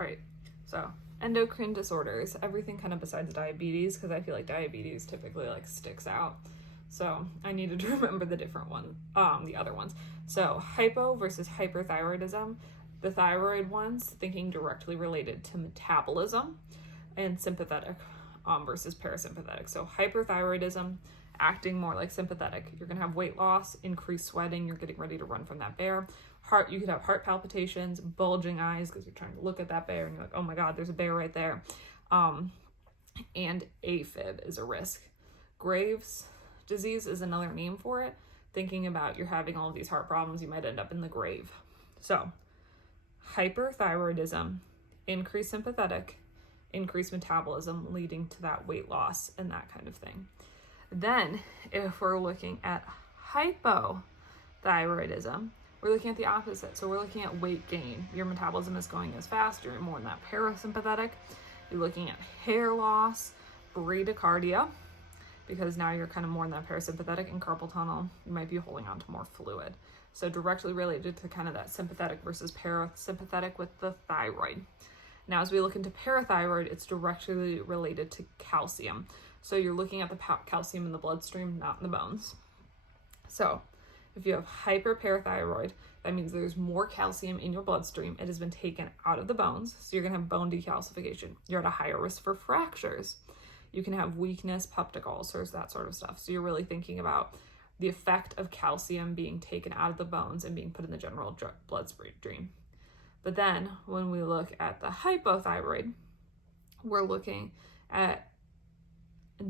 All right, so endocrine disorders, everything kind of besides diabetes, because I feel like diabetes typically like sticks out. So I needed to remember the different one, the other ones. So hypo versus hyperthyroidism. The thyroid ones, thinking directly related to metabolism, and sympathetic versus parasympathetic. So hyperthyroidism, acting more like sympathetic. You're gonna have weight loss, increased sweating, you're getting ready to run from that bear. You could have heart palpitations, bulging eyes because you're trying to look at that bear and you're like, oh my God, there's a bear right there. And AFib is a risk. Graves' disease is another name for it. Thinking about you're having all of these heart problems, you might end up in the grave. So hyperthyroidism, increased sympathetic, increased metabolism leading to that weight loss and that kind of thing. Then if we're looking at hypothyroidism, we're looking at the opposite. So we're looking at weight gain. Your metabolism is going as fast, you're more in that parasympathetic. You're looking at hair loss, bradycardia, because now you're kind of more in that parasympathetic, and carpal tunnel. You might be holding on to more fluid. So directly related to kind of that sympathetic versus parasympathetic with the thyroid. Now, as we look into parathyroid, it's directly related to calcium. So you're looking at the calcium in the bloodstream, not in the bones. So if you have hyperparathyroid, that means there's more calcium in your bloodstream. It has been taken out of the bones, so you're going to have bone decalcification. You're at a higher risk for fractures. You can have weakness, peptic ulcers, that sort of stuff. So you're really thinking about the effect of calcium being taken out of the bones and being put in the general bloodstream. But then when we look at the hypothyroid, we're looking at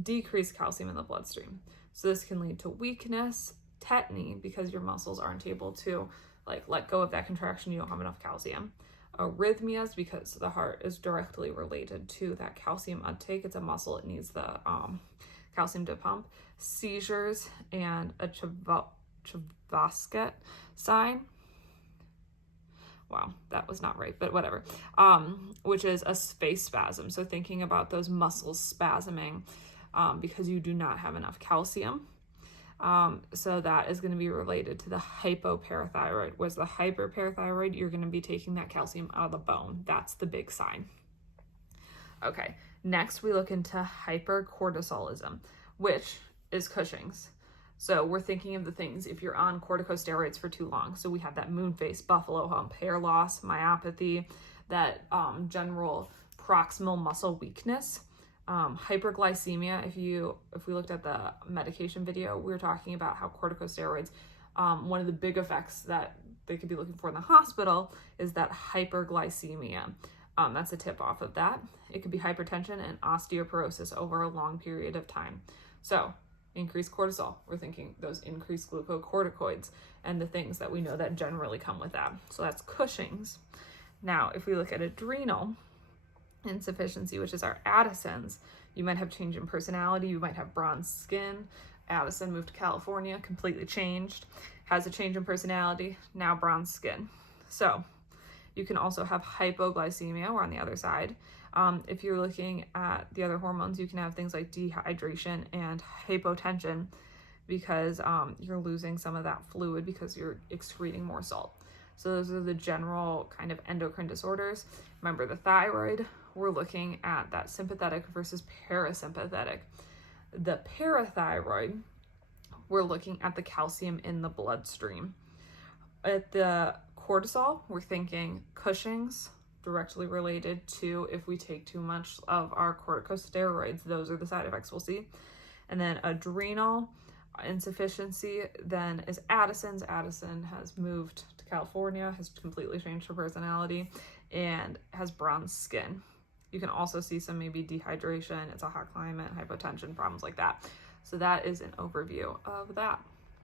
decreased calcium in the bloodstream. So this can lead to weakness, tetany, because your muscles aren't able to like let go of that contraction. You don't have enough calcium. Arrhythmias, because the heart is directly related to that calcium uptake. It's a muscle, it needs the calcium to pump. Seizures, and a Chavaskett sign. Wow, that was not right, but whatever. Which is a space spasm. So thinking about those muscles spasming because you do not have enough calcium. So that is going to be related to the hypoparathyroid. Whereas the hyperparathyroid, you're going to be taking that calcium out of the bone. That's the big sign. Okay, next we look into hypercortisolism, which is Cushing's. So we're thinking of the things if you're on corticosteroids for too long. So we have that moon face, buffalo hump, hair loss, myopathy, that general proximal muscle weakness. Hyperglycemia, if we looked at the medication video, we were talking about how corticosteroids, one of the big effects that they could be looking for in the hospital is that hyperglycemia. That's a tip off of that. It could be hypertension and osteoporosis over a long period of time. So increased cortisol, we're thinking those increased glucocorticoids and the things that we know that generally come with that. So that's Cushing's. Now, if we look at adrenal insufficiency, which is our Addison's, you might have change in personality, you might have bronze skin. Addison moved to California, completely changed, has a change in personality, now bronze skin. So you can also have hypoglycemia, or on the other side. If you're looking at the other hormones, you can have things like dehydration and hypotension because you're losing some of that fluid because you're excreting more salt. So those are the general kind of endocrine disorders. Remember the thyroid, we're looking at that sympathetic versus parasympathetic. The parathyroid, we're looking at the calcium in the bloodstream. At the cortisol, we're thinking Cushing's, directly related to if we take too much of our corticosteroids, those are the side effects we'll see. And then adrenal insufficiency then is Addison's. Addison has moved to California, has completely changed her personality, and has bronze skin. You can also see some maybe dehydration, it's a hot climate, hypotension, problems like that. So that is an overview of that.